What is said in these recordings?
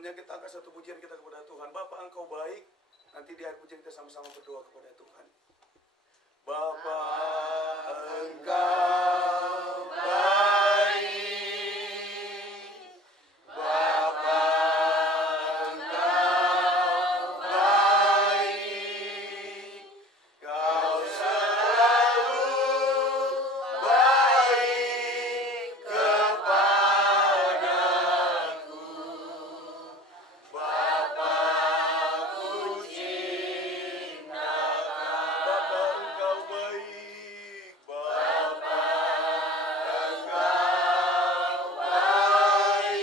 Sebelumnya kita angkat satu pujian kita kepada Tuhan. Bapa, Engkau baik. Nanti di akhir pujian kita sama-sama berdoa kepada Tuhan. Bapa, Engkau baik. Bapa, Engkau baik. Kau selalu baik kepadaku. Bapa, ku cinta. Bapa, Engkau baik. Bapa, Engkau baik.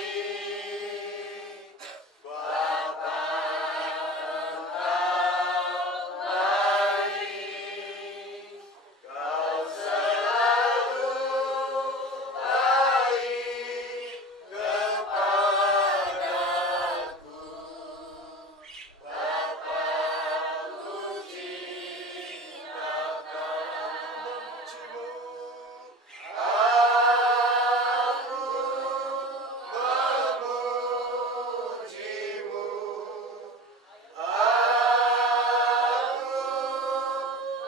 Bapa, Engkau baik. Kau selalu baik kepadaku. Bapa, ku cinta memujimu. Aku memujimu. Aku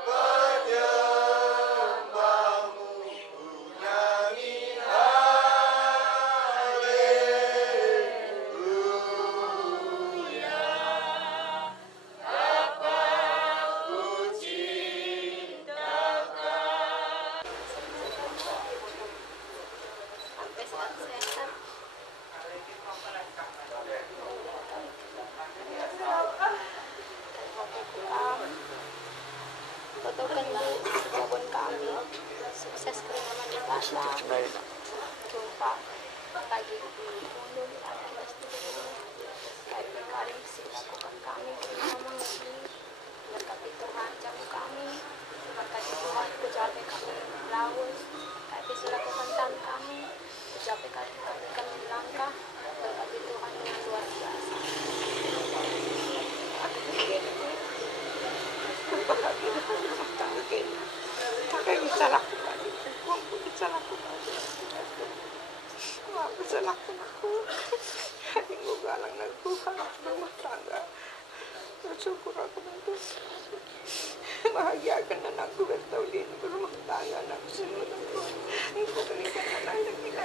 menyembahmu. Ku nyanyi haleluya. Bapa, ku cintakan. Sampai sehat-sehat. Betulkanlah kebun kami, sukses keringaman ibadah, jumpa lagi ulun sampai kali silakan kami keringaman ini, berkati Tuhan jamu kami, berkati Tuhan kejabe kami laut, tapi silakan tan kami, kejabe kami langkah, berkati Tuhan yang luar biasa. Apa yang bisa lakukan itu? Aku bisa lakukan. Aku bisa lakukan aku. Hati gue galang aku harus rumah tangga. Bersyukur aku itu. Bahagiakan anakku bertaulian berumah tangga anakku semua. Engkau berikan anak yang kita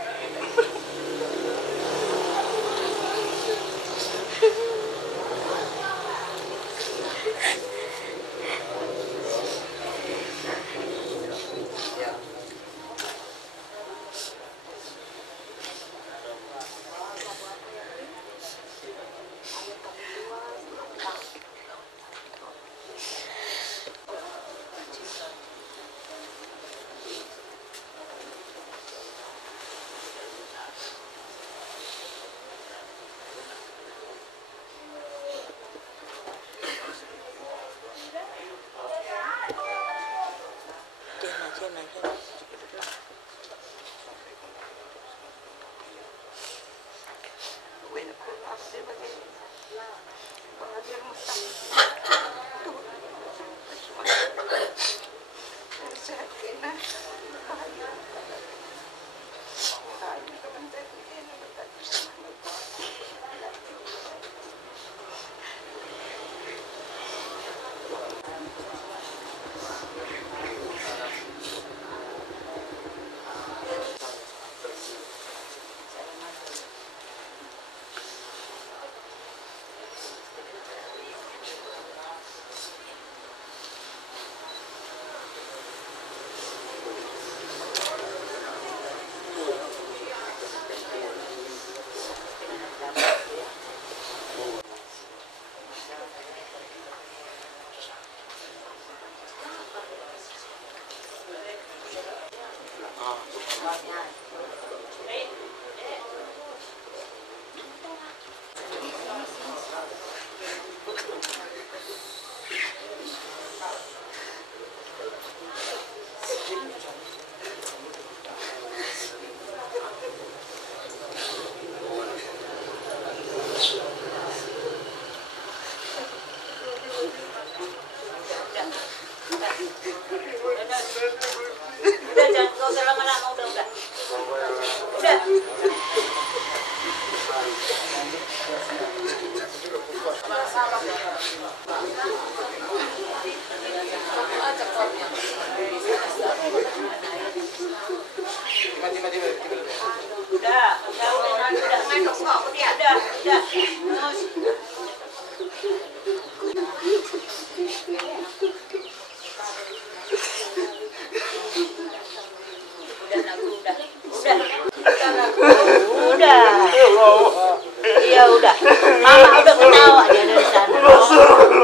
Iya udah. Mama udah ketawa dia dari sana.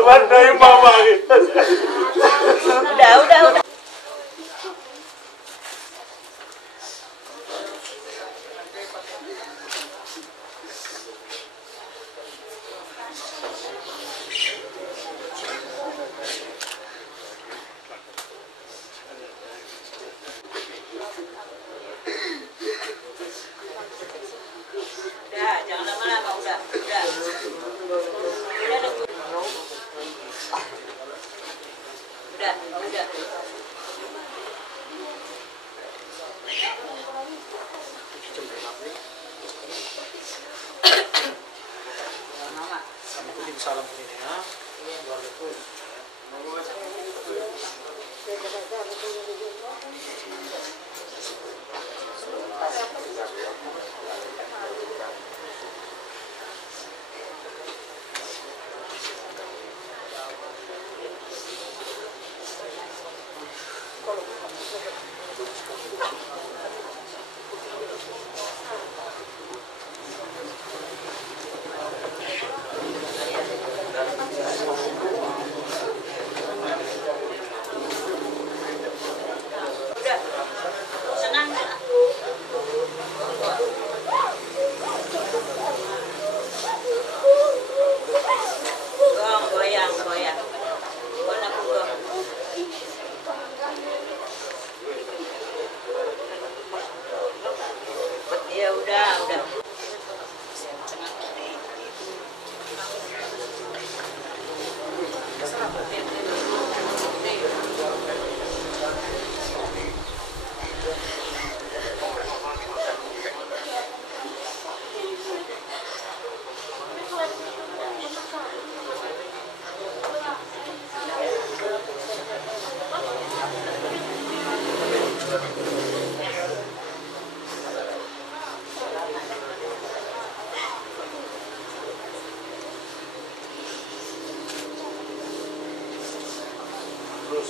Pandai mama. Udah. Udah, jangan lama-lama, udah. Udah nunggu. Udah. Mama. Sama kucing salam ini ya. Keluarga tuh. Udah. Senang nggak? Goyang. Warna putih. Ya udah.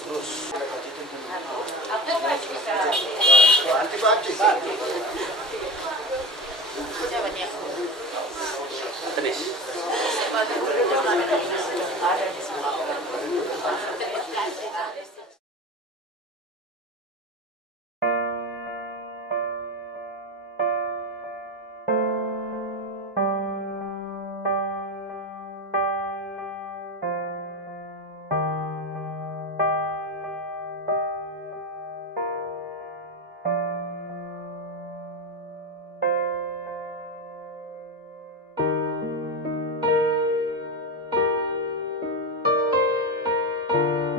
Terus. Thank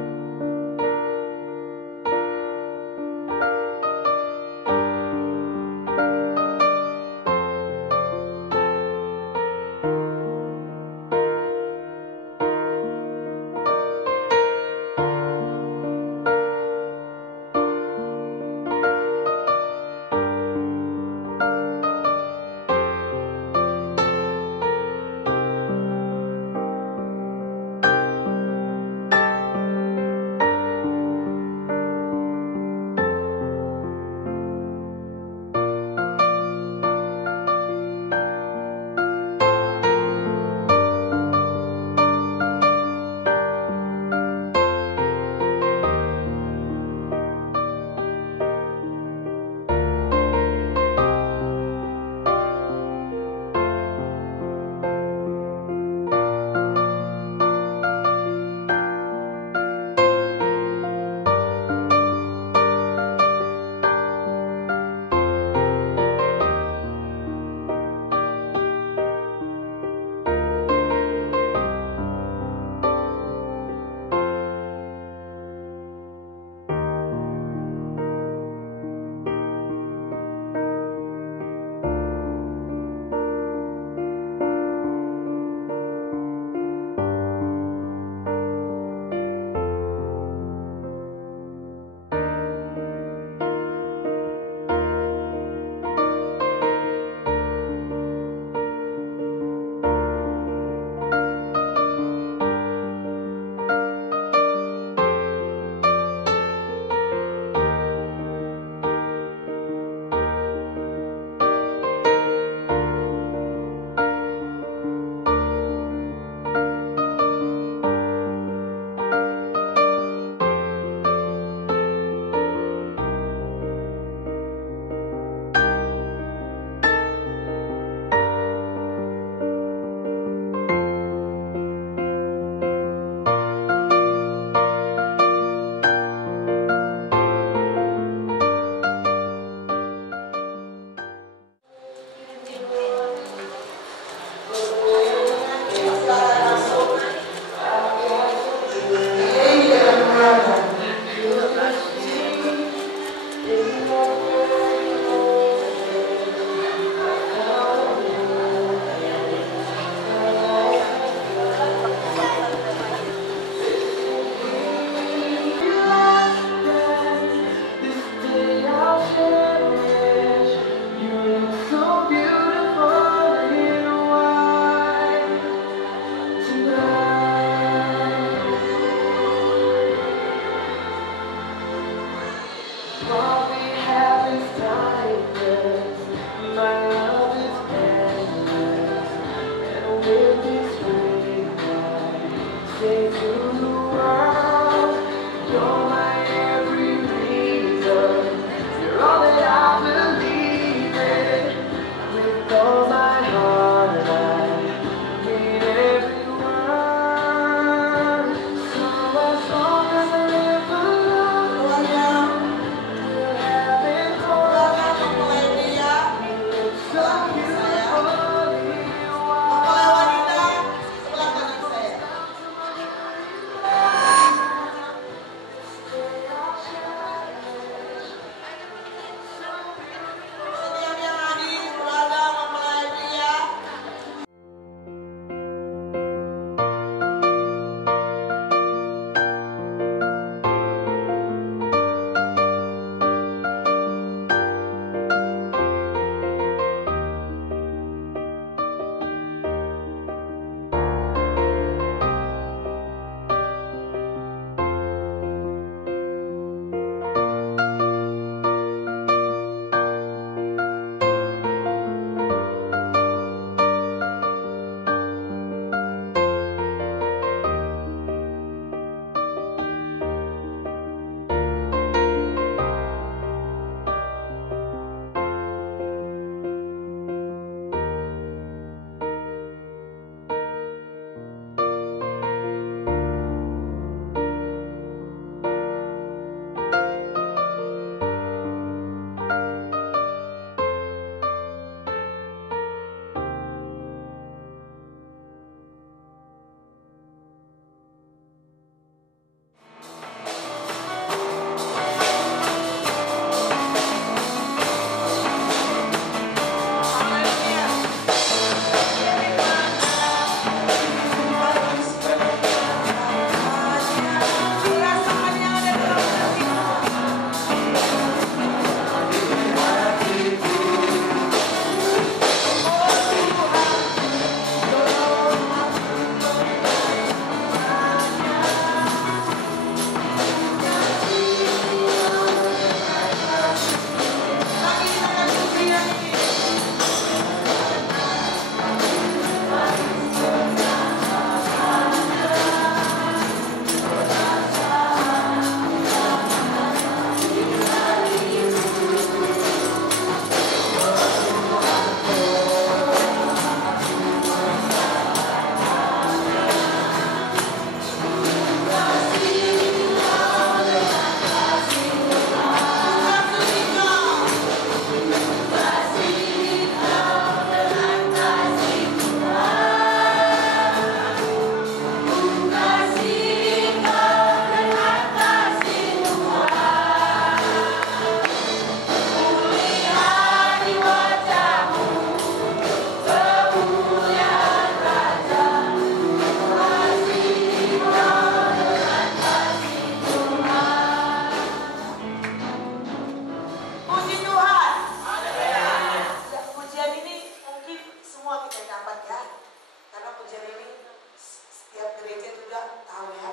Setiap gereja juga tahu ya.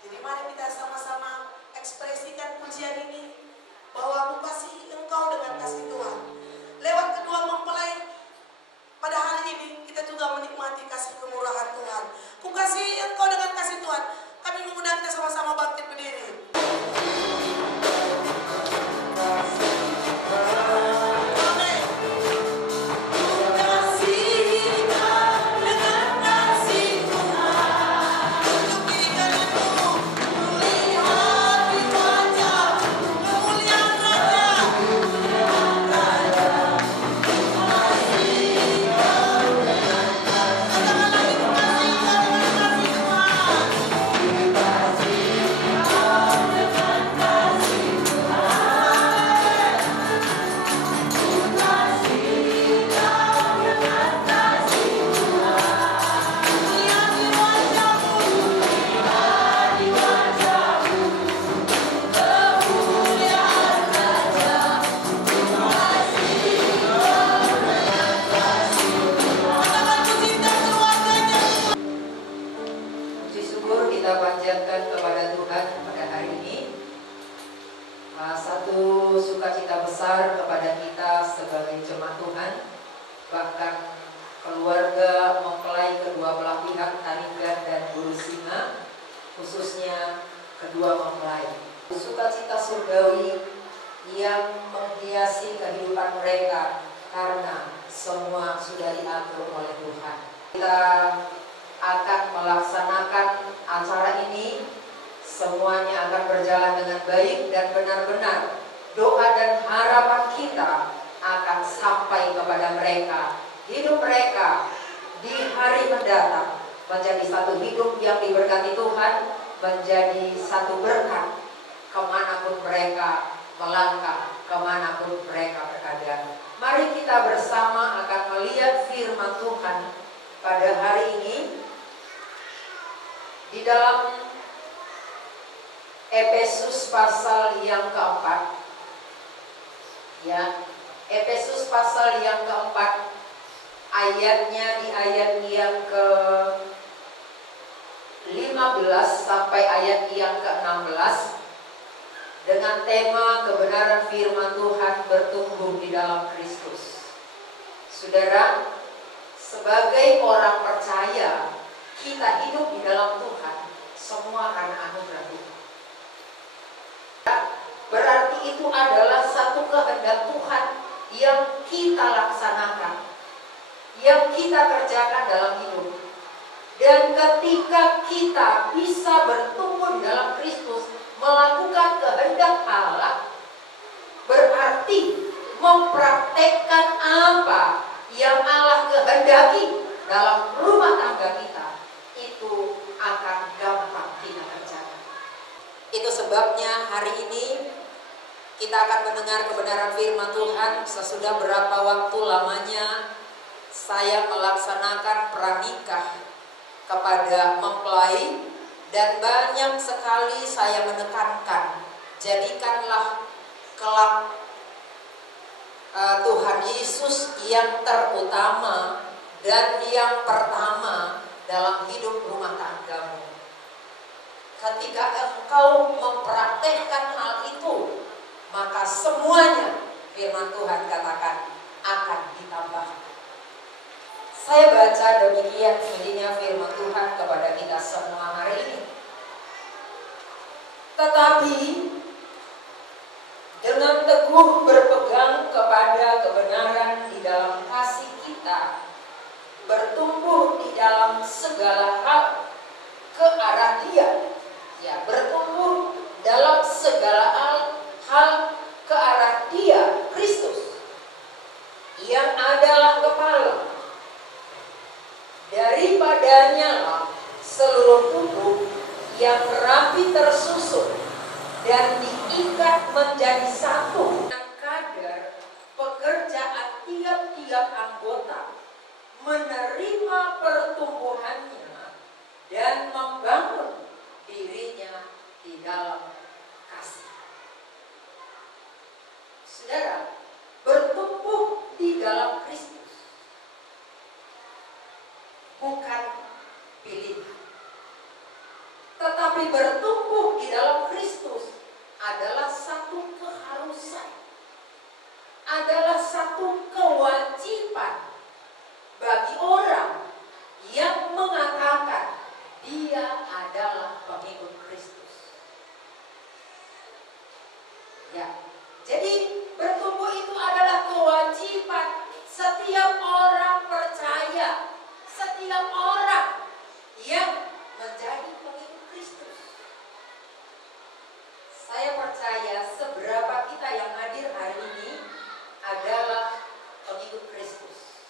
Jadi mari kita sama-sama ekspresikan pujian ini, bahwa aku kasih engkau dengan kasih Tuhan. Lewat kedua mempelai pada hari ini kita juga menikmati kasih kemurahan Tuhan. Ku kasih engkau dengan kasih Tuhan. Kami mengundang kita sama-sama bangkit berdiri. Efesus pasal yang keempat, ya, Efesus pasal yang keempat, ayatnya di ayat yang ke-15 sampai ayat yang ke-16 dengan tema kebenaran firman Tuhan bertumbuh di dalam Kristus. Saudara, sebagai orang percaya, kita hidup di dalam Tuhan semua karena anugerah Tuhan. Berarti itu adalah satu kehendak Tuhan yang kita laksanakan, yang kita kerjakan dalam hidup. Dan ketika kita bisa bertumbuh di dalam Kristus, melakukan kehendak Allah, berarti mempraktekkan apa yang Allah kehendaki dalam rumah tangga kita, itu akan gampang kita kerjakan. Itu sebabnya hari ini kita akan mendengar kebenaran firman Tuhan. Sesudah berapa waktu lamanya saya melaksanakan pranikah kepada mempelai, dan banyak sekali saya menekankan, jadikanlah kelak Tuhan Yesus yang terutama dan yang pertama dalam hidup rumah tanggamu. Ketika engkau mempraktekkan hal itu, maka semuanya firman Tuhan katakan akan ditambah. Saya baca demikian bunyinya firman Tuhan kepada kita semua hari ini. Tetapi dengan teguh berpegang kepada kebenaran di dalam kasih kita, bertumbuh di dalam segala hal ke arah Dia. Ya, bertumbuh dalam segala hal ke arah Dia, Kristus, yang adalah kepala. Daripadanya lah seluruh tubuh yang rapi tersusun dan diikat menjadi satu, dengan kadar pekerjaan tiap-tiap anggota, menerima pertumbuhannya dan membangun dirinya di dalam kasih. Saudara, bertumbuh di dalam Kristus bukan pilihan. Tetapi bertumbuh di dalam Kristus adalah satu keharusan, adalah satu kewajiban bagi orang yang mengatakan dia adalah pengikut Kristus. Ya, jadi bertumbuh itu adalah kewajiban setiap orang percaya, setiap orang yang menjadi pengikut Kristus. Saya percaya seberapa kita yang hadir hari ini adalah pengikut Kristus.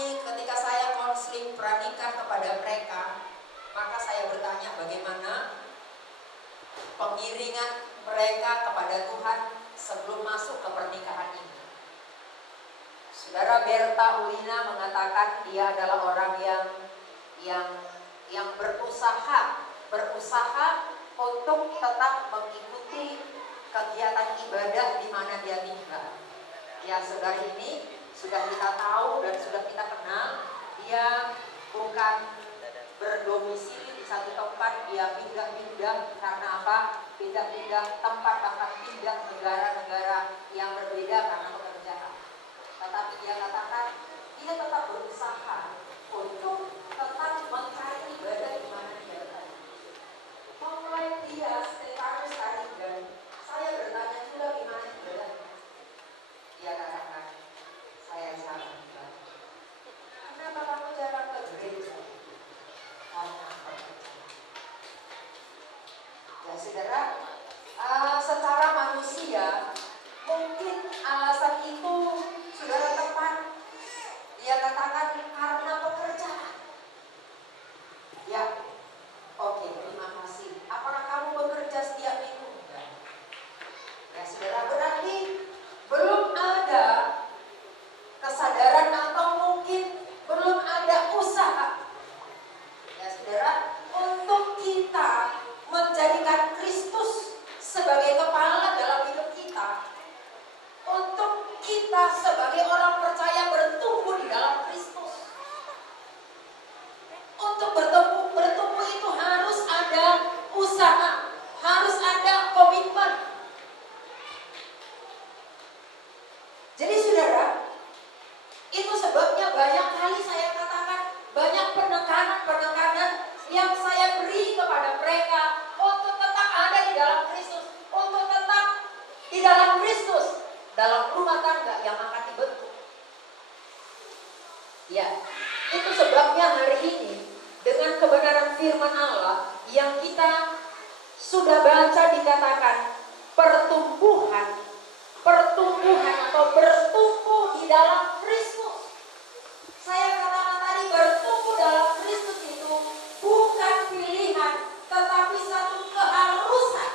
Ketika saya konseling pranikah kepada mereka, maka saya bertanya bagaimana pengiringan mereka kepada Tuhan sebelum masuk ke pernikahan ini. Saudara Berta Ulina mengatakan dia adalah orang yang berusaha untuk tetap mengikuti kegiatan ibadah di mana dia tinggal. Ya, saudara ini sudah kita tahu dan sudah kita kenal, dia bukan berdomisili di satu tempat, dia pindah-pindah. Karena apa? Pindah-pindah tempat, bahkan pindah negara-negara yang berbeda karena pekerjaan. Tetapi dia katakan dia tetap berusaha untuk tetap mencari ibadah di mana dia berada. Memulai dia Stefanus Tarigan, saya bertanya juga gimana ibadah. Dia katakan, saya jarang ibadah. Kenapa kamu jarang ke gereja? Karena pekerjaan. Ya saudara, secara manusia mungkin alasan itu saudara tepat. Dia katakan karena pekerjaan. Ya, oke, terima kasih. Apakah kamu bekerja setiap minggu? Ya saudara, berarti belum ada kesadaran atau mungkin belum ada usaha, ya saudara, untuk kita menjadikan Kristus sebagai kepala dalam hidup kita, untuk kita sebagai orang percaya bertumbuh di dalam Kristus. Untuk bertumbuh itu harus ada usaha, harus ada komitmen. Jadi saudara, itu sebabnya banyak kali saya katakan, banyak penekanan yang saya beri kepada mereka untuk tetap ada di dalam Kristus, untuk tetap di dalam Kristus, dalam rumah tangga yang akan dibentuk. Ya, itu sebabnya hari ini dengan kebenaran firman Allah yang kita sudah baca dikatakan pertumbuhan atau bertumbuh di dalam Kristus. Saya katakan tadi bertumbuh dalam Kristus itu bukan pilihan, tetapi satu keharusan.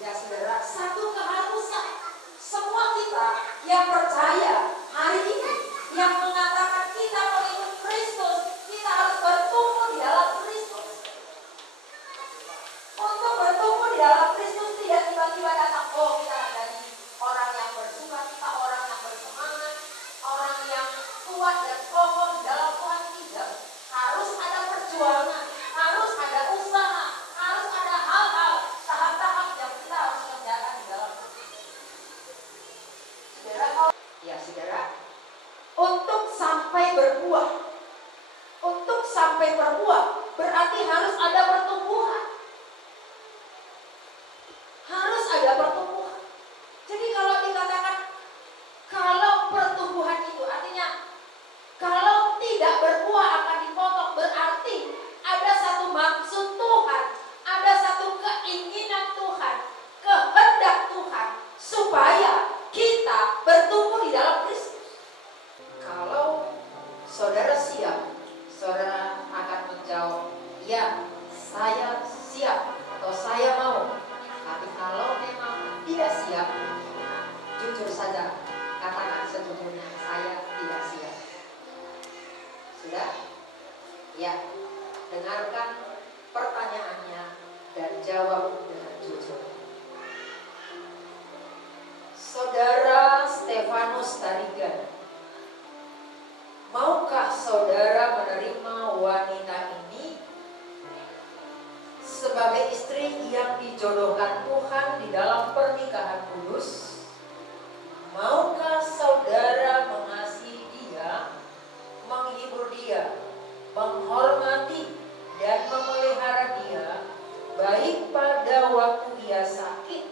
Ya saudara, satu keharusan. Semua kita yang percaya hari ini, yang mengatakan kita mengikut Kristus, kita harus bertumbuh di dalam Kristus. Untuk bertumbuh di dalam Kristus tidak tiba-tiba datang, oh kita dari orang yang bersuka cita, orang yang bersemangat, orang yang kuat dan kokoh di dalam Tuhan. Tidak. Harus ada perjuangan, harus ada usaha, harus ada hal-hal, tahap-tahap yang kita harus kerjakan di dalam Kristus. Saudara, ya saudara, untuk sampai berbuah berarti harus ada pertumbuhan. Harus ada pertumbuhan. Jadi kalau dikatakan kalau pertumbuhan itu artinya kalau tidak berbuah akan dipotong, berarti ada satu maksud Tuhan, ada satu keinginan Tuhan, kehendak Tuhan supaya kita bertumbuh di dalam Kristus. Kalau saudara siap, saudara akan menjawab, ya saya siap atau saya mau. Tapi kalau memang tidak siap, jujur saja, katakan sejujurnya, saya tidak siap. Sudah? Ya, dengarkan pertanyaannya dan jawab dengan jujur. Saudara Stefanus Tarigan, maukah saudara menerima wanita ini dijodohkan Tuhan di dalam pernikahan kudus, maukah saudara mengasihi dia, menghibur dia, menghormati dan memelihara dia, baik pada waktu ia sakit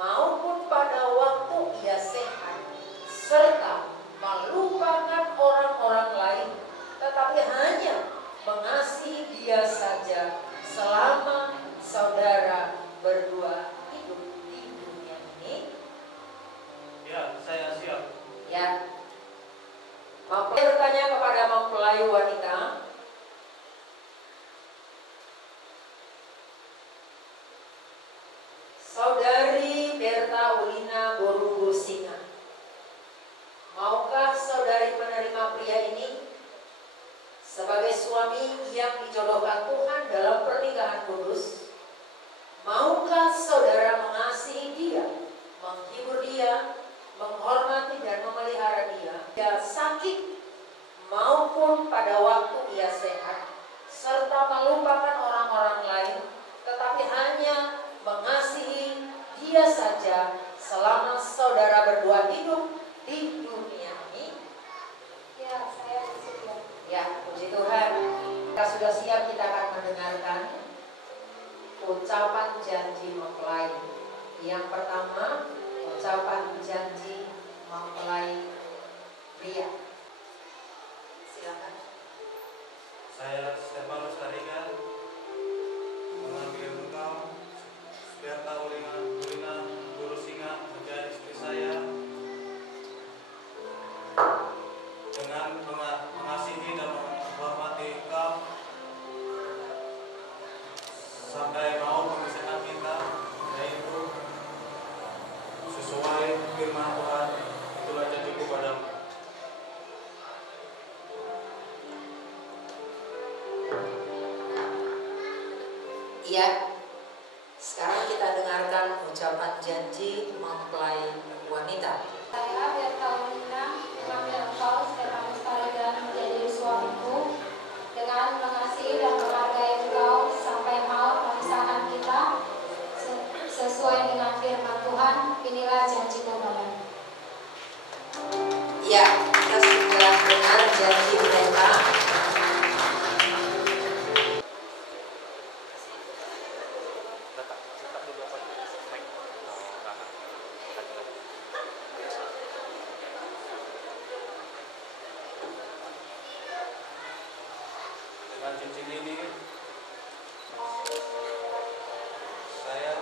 maupun pada waktu ia sehat, serta melupakan orang-orang lain, tetapi hanya mengasihi dia saja selama saudara berdua hidup di dunia ini? Ya, saya siap. Ya. Mempelai bertanya kepada mempelai wanita, Saudari Berta Ulina Borunggo Singa, maukah saudari menerima pria ini sebagai suami yang dijodohkan Tuhan dalam pernikahan kudus? Maukah saudara mengasihi dia, menghibur dia, menghormati dan memelihara dia, dia sakit maupun pada waktu ia sehat, serta melupakan orang-orang lain, tetapi hanya mengasihi dia saja selama saudara berdua hidup di dunia ini? Ya, saya bersedia. Ya, puji Tuhan. Kita sudah siap, kita akan mendengarkan ucapan janji mempelai. Yang pertama, ucapan janji mempelai pria. Silakan. Saya Stefanus Tarigan mengambil engkau Berta Ulina Borunggo Singa menjadi istri saya dengan mengasihi dan menghormati engkau sampai mau memisahkan kita, yaitu sesuai firman Tuhan. Itulah janjiku padamu. Iya. Sekarang kita dengarkan ucapan janji mempelai wanita. Saya Berta Ulina mengambil engkau Stefanus Tarigan menjadi suamiku dengan mengasihi dan menghargai engkau sampai maut memisahkan kita sesuai dengan firman Tuhan. Inilah janjiku padamu. Ya, kita sudah dengar janji mereka. Dengan cincin ini saya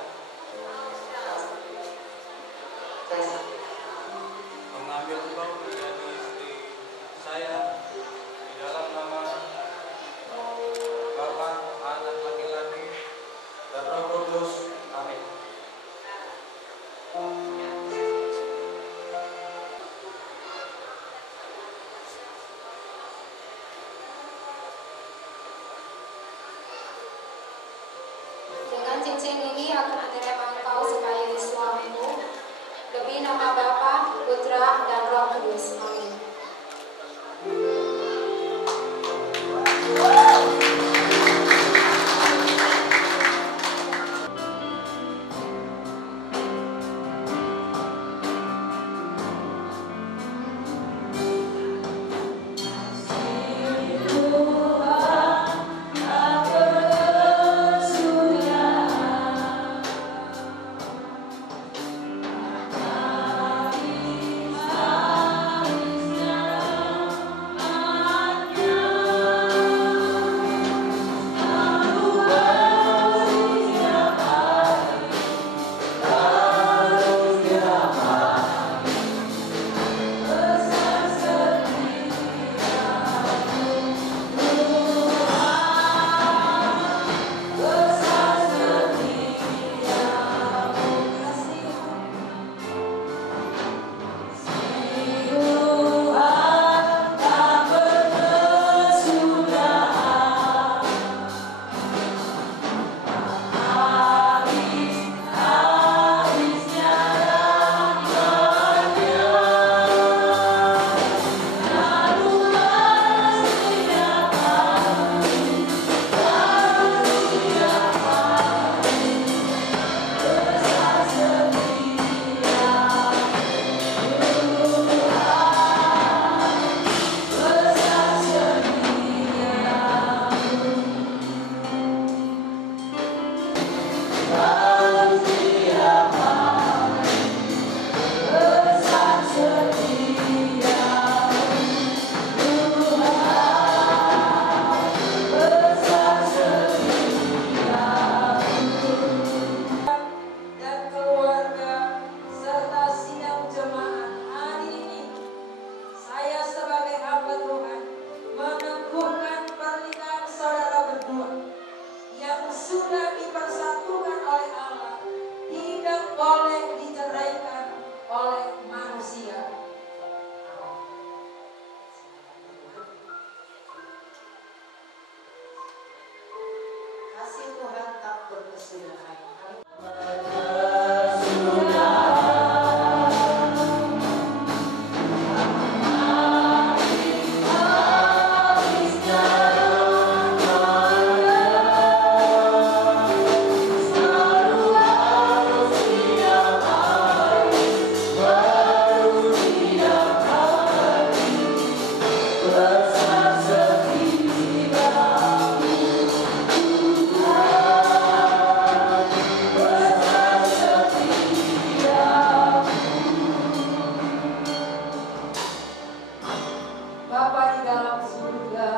mengambil engkau menjadi istri saya di dalam nama Bapa, Anak laki-laki dan Roh Kudus. Amin. Dengan cincin ini akan menerima engkau sebagai suamiku demi nama Bapa, Putra, dan Roh Kudus. Amin. Amin. kasih Tuhan tak berkesudahan. Bapa di dalam surga,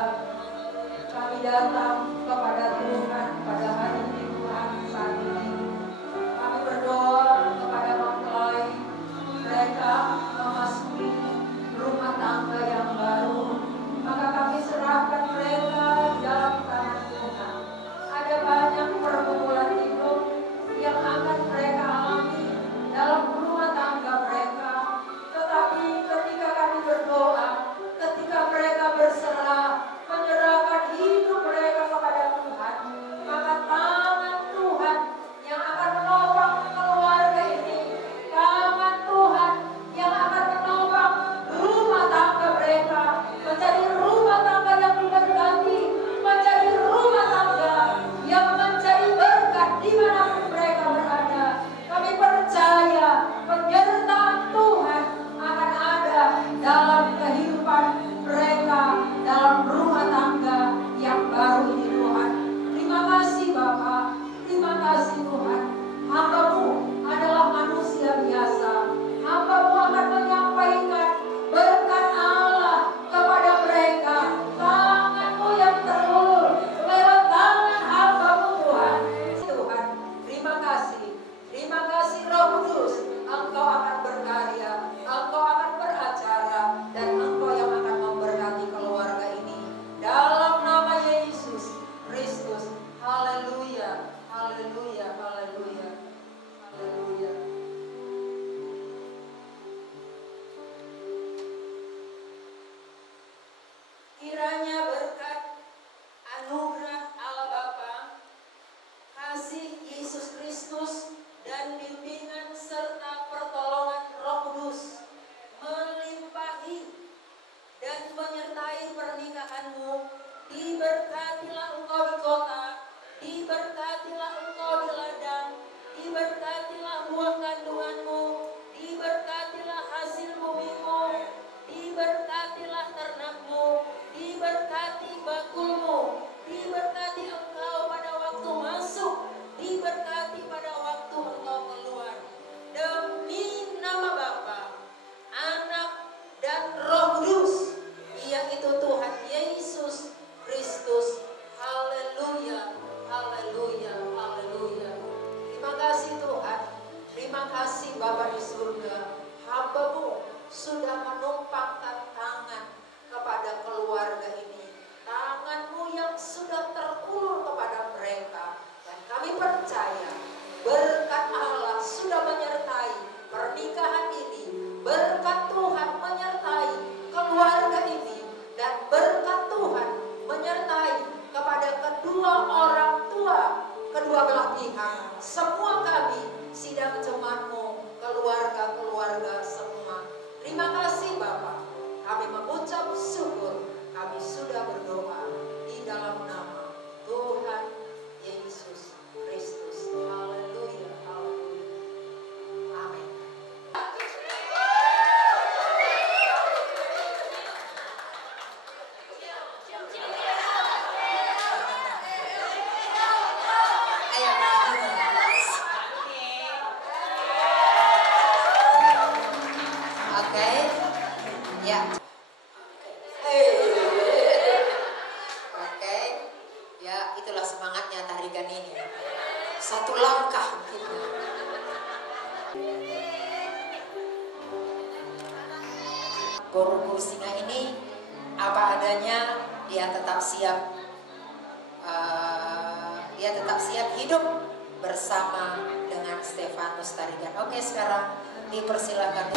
kami datang kepada Tuhan pada hari ini Tuhan saat ini. Kami berdoa kepada mempelai mereka memasuki rumah tangga yang baru. Maka kami serahkan mereka di dalam tangan Tuhan. Ada banyak pergumulan hidup yang akan mereka alami dalam rumah tangga mereka. Tetapi ketika kami berdoa, ketika mereka berserah, menyerahkan hidup mereka kepada Tuhan, maka tangan Tuhan yang akan menopang keluarga ini, tangan Tuhan yang akan menopang rumah tangga mereka, menjadi rumah tangga yang diberkati, menjadi rumah tangga yang menjadi berkat dimanapun mereka berada. Kami percaya penyertaan Tuhan akan ada dalam kehidupan mereka, dalam rumah tangga yang baru ini Tuhan. Terima kasih Bapa, terima kasih Tuhan. Hamba-Mu adalah manusia biasa. Hamba-Mu akan menyampaikan berkat Allah kepada mereka. Tangan-Mu yang terulur lewat tangan hamba-Mu Tuhan. Tuhan, terima kasih. Terima kasih Roh Kudus. Engkau akan berkarya, Engkau akan beracara, dan Engkau yang akan memberkati keluarga ini. Dalam nama Yesus Kristus. Haleluya, haleluya, haleluya, haleluya. Kiranya berkat anugerah Allah Bapa, kasih Yesus Kristus, dan bimbingan serta pertolongan Roh Kudus melimpahi dan menyertai pernikahanmu. Diberkatilah engkau di kota, diberkatilah engkau di ladang, diberkatilah buah kandunganmu, diberkatilah hasil bumimu, diberkatilah ternakmu, diberkati bakulmu, diberkati engkau pada waktu masuk, diberkati pada waktu engkau keluar. Demi nama Bapa, Anak, dan Roh Kudus, yaitu Tuhan Yesus Kristus. Haleluya, haleluya, haleluya. Terima kasih Tuhan, terima kasih Bapa di surga. Hamba-Mu sudah menumpangkan tangan kepada keluarga ini. Tangan-Mu yang sudah terulur kepada mereka. Dan kami percaya berkat Allah sudah menyertai pernikahan ini. Berkat Tuhan menyertai keluarga ini. Dan berkat Tuhan menyertai kepada kedua orang tua, kedua belah pihak. Semua kami sidang jemaat-Mu, keluarga-keluarga semua. Terima kasih Bapa. Kami mengucap syukur. Kami sudah berdoa di dalam nama Tuhan Yesus Kristus. Haleluya, haleluya. Amin. Oke. Ya. Oke. Ya, itulah semangatnya tarikan ini. Satu langkah gitu. Guru singa ini apa adanya, dia tetap siap hidup bersama dengan Stefanus Tarigan. Oke, sekarang dipersilakan.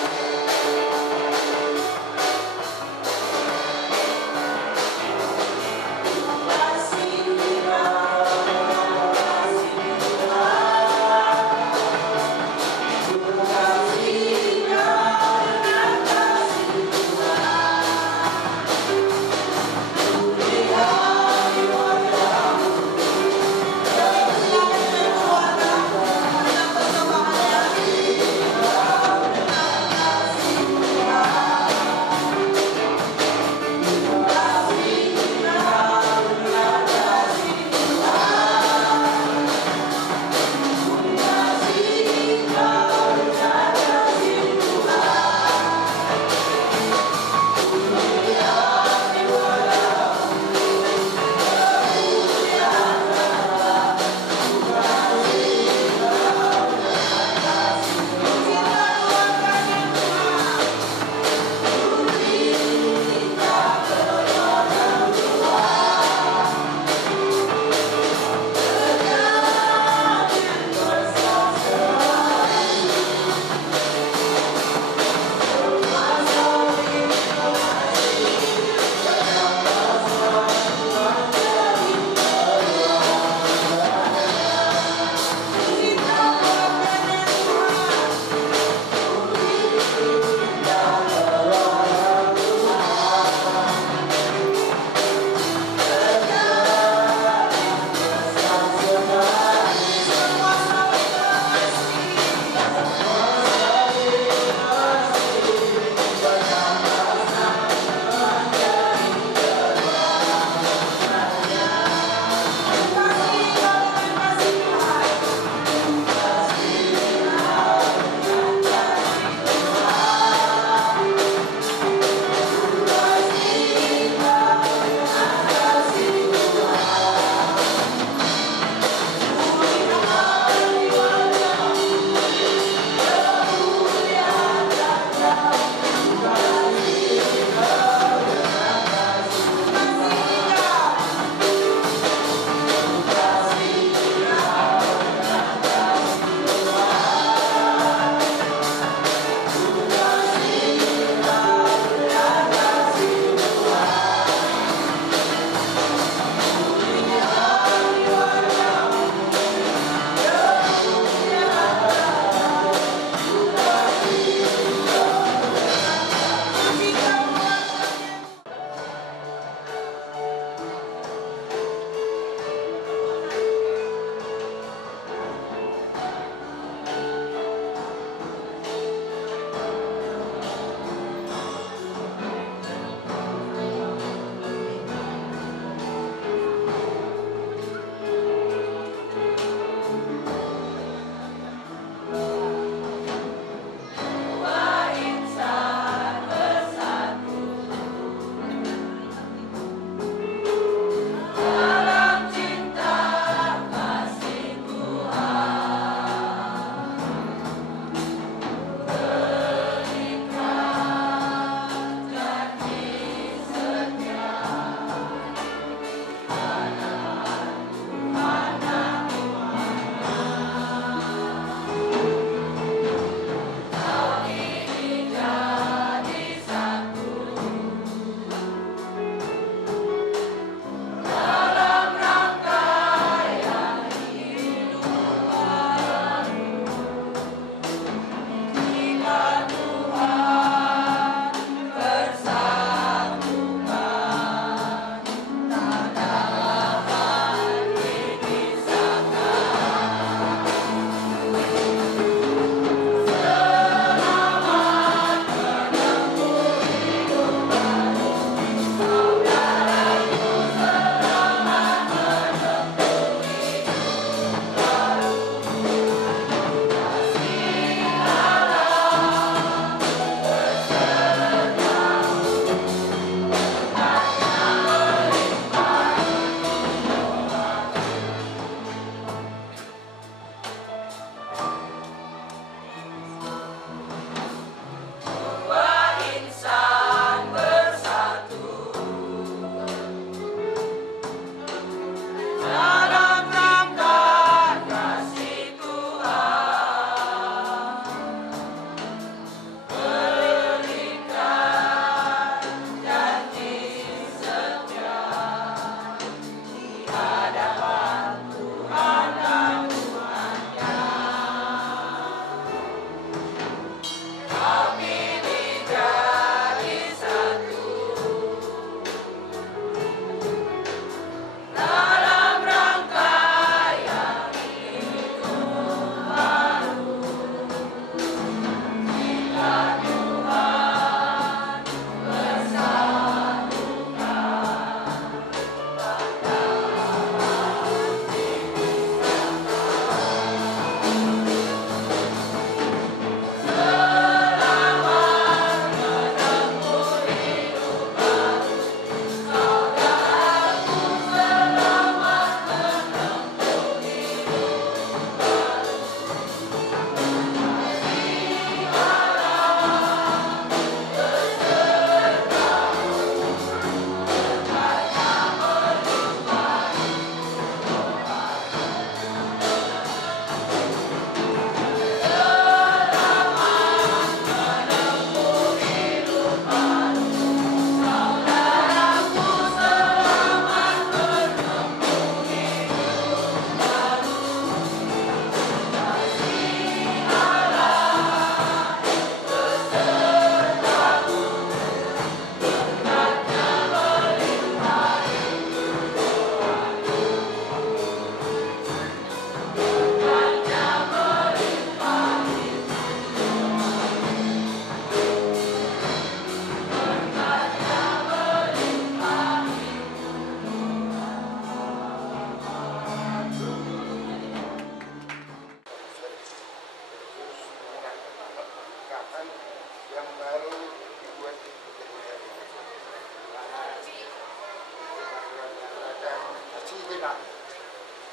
tidak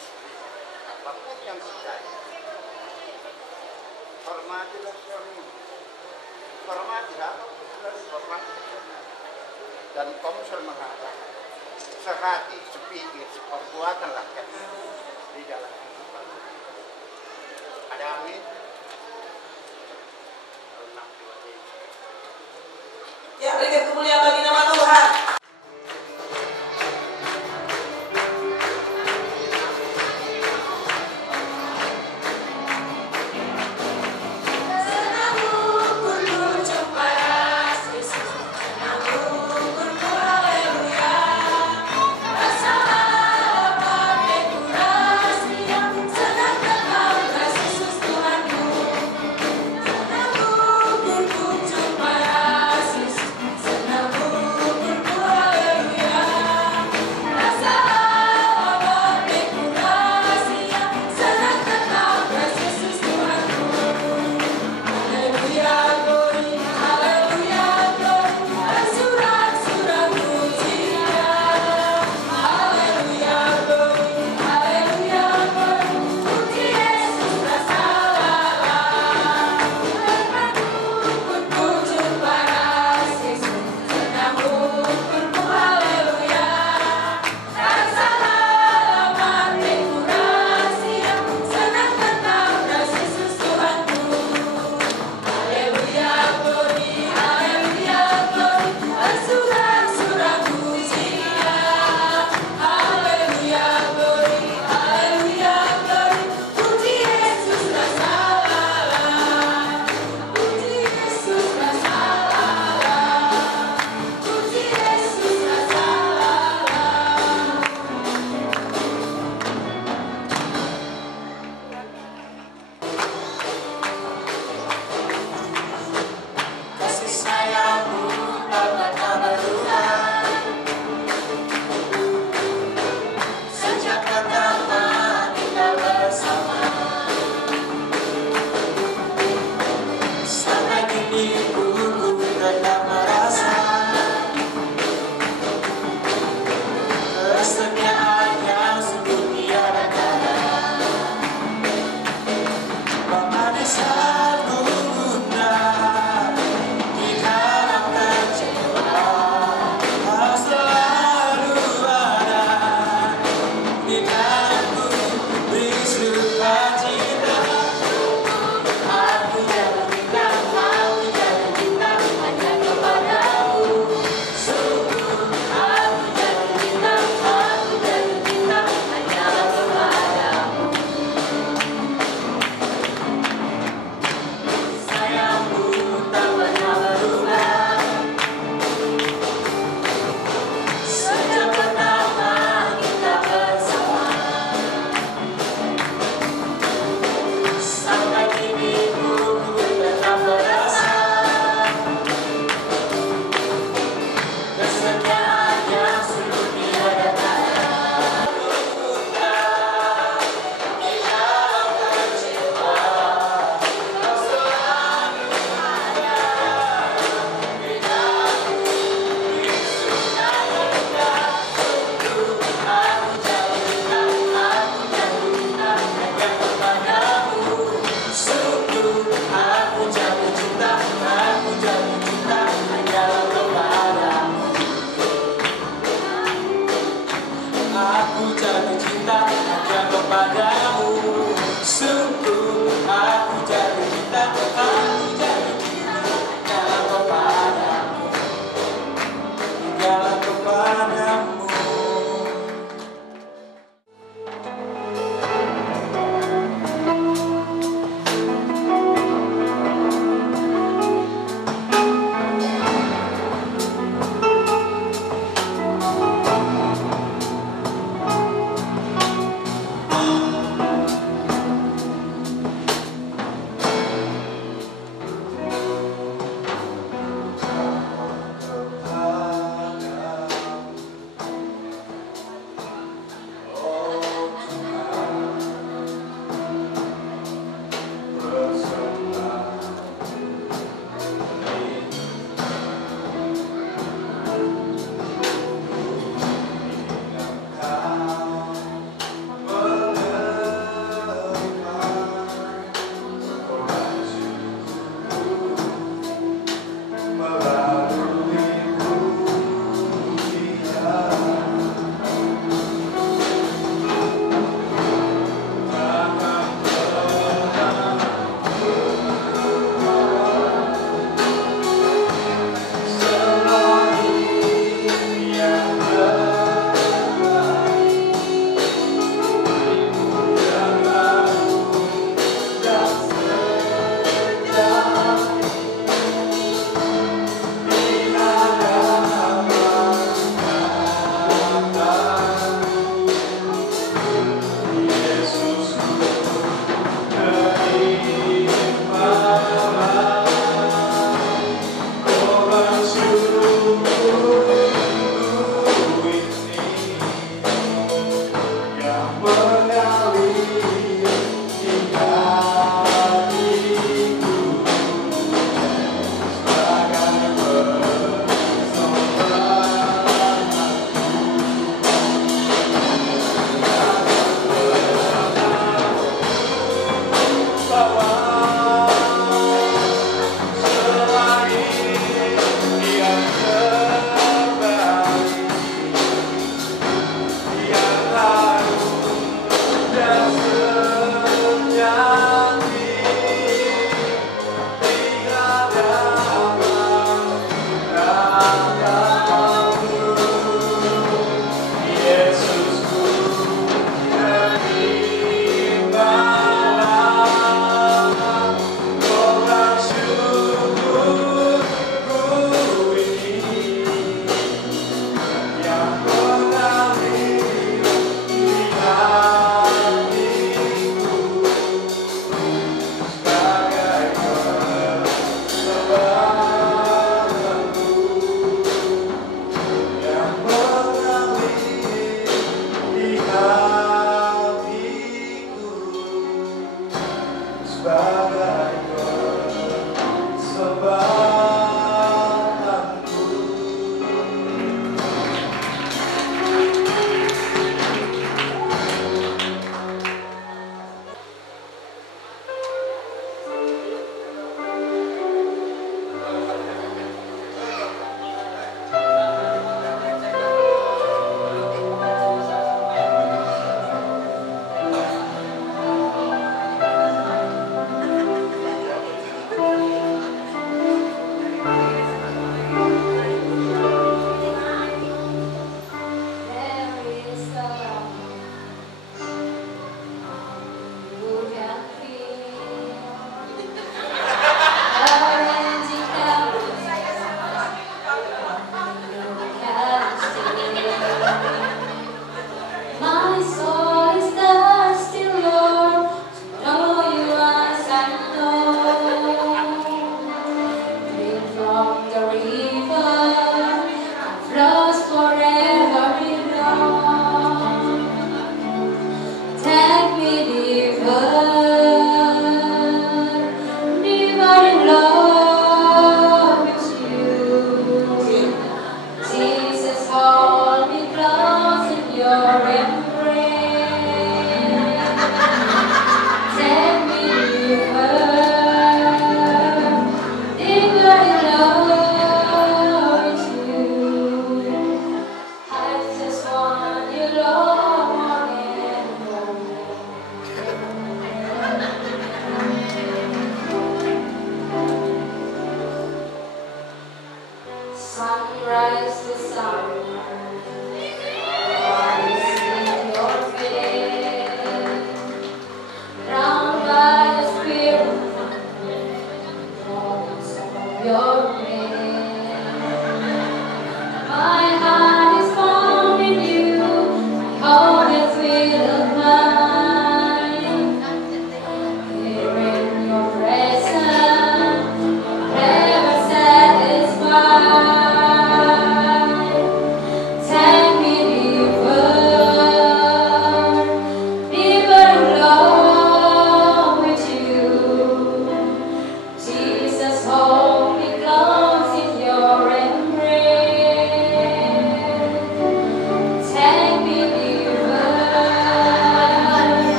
istri apapun yang terjadi, hormatilah suamimu, hormatilah hormati. Dan Komsel mengatakan, sehati, sepikir, seperbuatan rakyat di dalam kehidupan. Ada amin. Ya, berikan kemuliaan bagi nama Tuhan.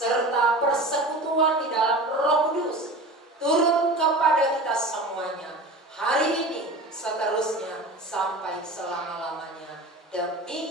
serta persekutuan di dalam Roh Kudus turun kepada kita semuanya hari ini, seterusnya sampai selama-lamanya, demi